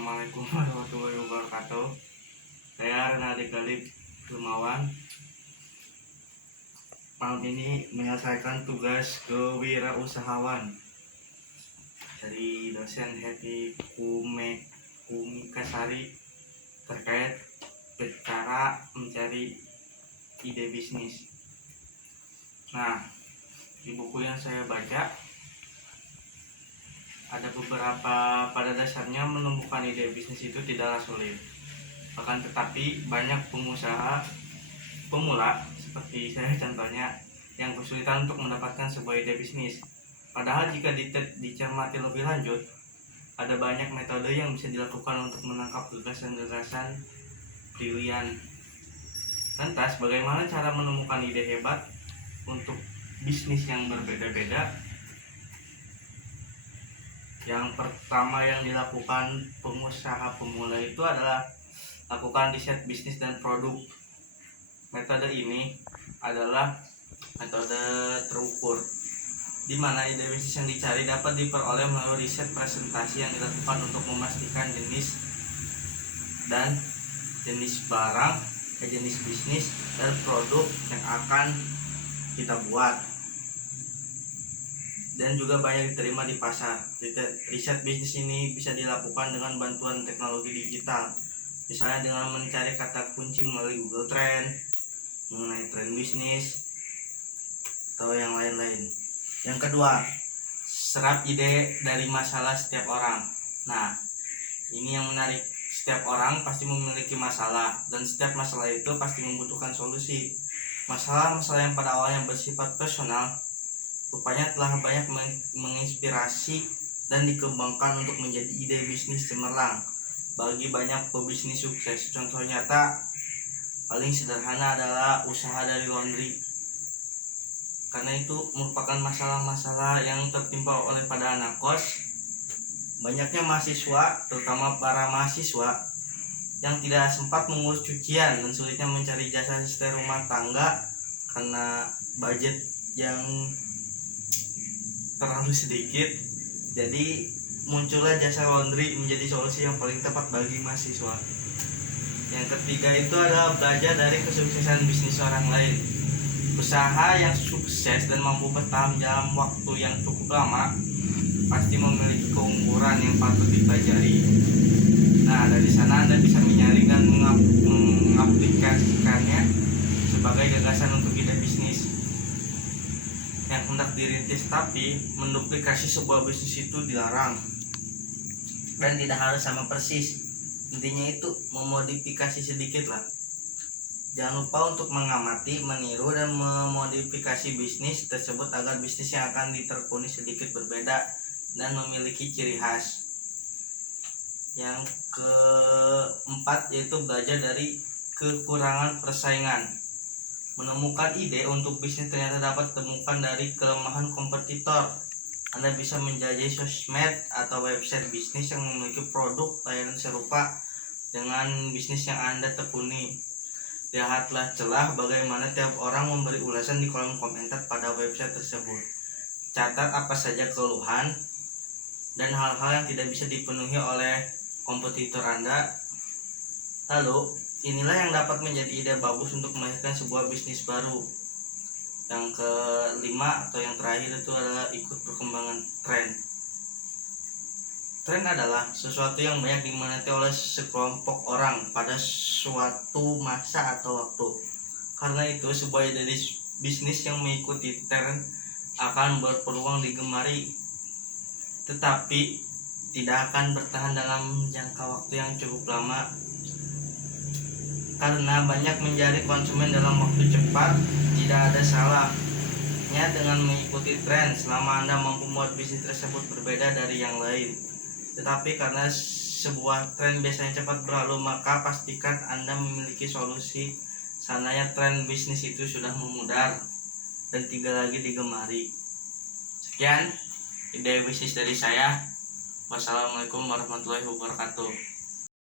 Assalamualaikum warahmatullahi wabarakatuh. Saya Renaldi Galip Lumawan. Malam ini menyelesaikan tugas kewirausahawan dari dosen Happy Kumikasari terkait cara mencari ide bisnis. Nah, di buku yang saya baca ada beberapa, pada dasarnya menemukan ide bisnis itu tidaklah sulit. Akan tetapi banyak pengusaha pemula seperti saya contohnya yang kesulitan untuk mendapatkan sebuah ide bisnis. Padahal jika dicermati lebih lanjut, ada banyak metode yang bisa dilakukan untuk menangkap gagasan-gagasan brilian. Lantas bagaimana cara menemukan ide hebat untuk bisnis yang berbeda-beda? Yang pertama yang dilakukan pengusaha pemula itu adalah lakukan riset bisnis dan produk. Metode ini adalah metode terukur, di mana ide bisnis yang dicari dapat diperoleh melalui riset presentasi yang dilakukan untuk memastikan jenis barang, jenis bisnis dan produk yang akan kita buat, dan juga banyak diterima di pasar. Riset bisnis ini bisa dilakukan dengan bantuan teknologi digital, misalnya dengan mencari kata kunci melalui Google Trend mengenai tren bisnis atau yang lain-lain. Yang kedua, serap ide dari masalah setiap orang. Nah, ini yang menarik. Setiap orang pasti memiliki masalah, dan setiap masalah itu pasti membutuhkan solusi. Masalah-masalah yang pada awalnya bersifat personal rupanya telah banyak menginspirasi dan dikembangkan untuk menjadi ide bisnis cemerlang bagi banyak pebisnis sukses. Contoh nyata paling sederhana adalah usaha dari laundry, karena itu merupakan masalah-masalah yang tertimpa oleh pada anak kos. Banyaknya mahasiswa, terutama para mahasiswa yang tidak sempat mengurus cucian dan sulitnya mencari jasa asisten rumah tangga karena budget yang terlalu sedikit. Jadi muncullah jasa laundry menjadi solusi yang paling tepat bagi mahasiswa. Yang ketiga itu adalah belajar dari kesuksesan bisnis orang lain. Usaha yang sukses dan mampu bertahan dalam waktu yang cukup lama pasti memiliki keunggulan yang patut dipelajari. Nah, dari sana Anda bisa menyaring dan mengaplikasikannya sebagai gagasan untuk ide bisnis yang hendak dirintis. Tapi menduplikasi sebuah bisnis itu dilarang dan tidak harus sama persis. Intinya itu memodifikasi sedikit lah. Jangan lupa untuk mengamati, meniru, dan memodifikasi bisnis tersebut agar bisnis yang akan ditekuni sedikit berbeda dan memiliki ciri khas. Yang keempat yaitu belajar dari kekurangan persaingan. Menemukan ide untuk bisnis ternyata dapat ditemukan dari kelemahan kompetitor. Anda bisa menjajah sosmed atau website bisnis yang memiliki produk layanan serupa dengan bisnis yang Anda tekuni. Lihatlah celah bagaimana tiap orang memberi ulasan di kolom komentar pada website tersebut. Catat apa saja keluhan dan hal-hal yang tidak bisa dipenuhi oleh kompetitor Anda. Lalu inilah yang dapat menjadi ide bagus untuk melahirkan sebuah bisnis baru. Yang kelima atau yang terakhir itu adalah ikut perkembangan tren. Tren adalah sesuatu yang banyak diminati oleh sekelompok orang pada suatu masa atau waktu. Karena itu sebuah ide bisnis yang mengikuti tren akan berpeluang digemari, tetapi tidak akan bertahan dalam jangka waktu yang cukup lama, karena banyak menjadi konsumen dalam waktu cepat. Tidak ada salahnya dengan mengikuti tren selama Anda mampu membuat bisnis tersebut berbeda dari yang lain. Tetapi karena sebuah tren biasanya cepat berlalu, maka pastikan Anda memiliki solusi seandainya tren bisnis itu sudah memudar dan tidak lagi digemari. Sekian ide bisnis dari saya. Wassalamualaikum warahmatullahi wabarakatuh.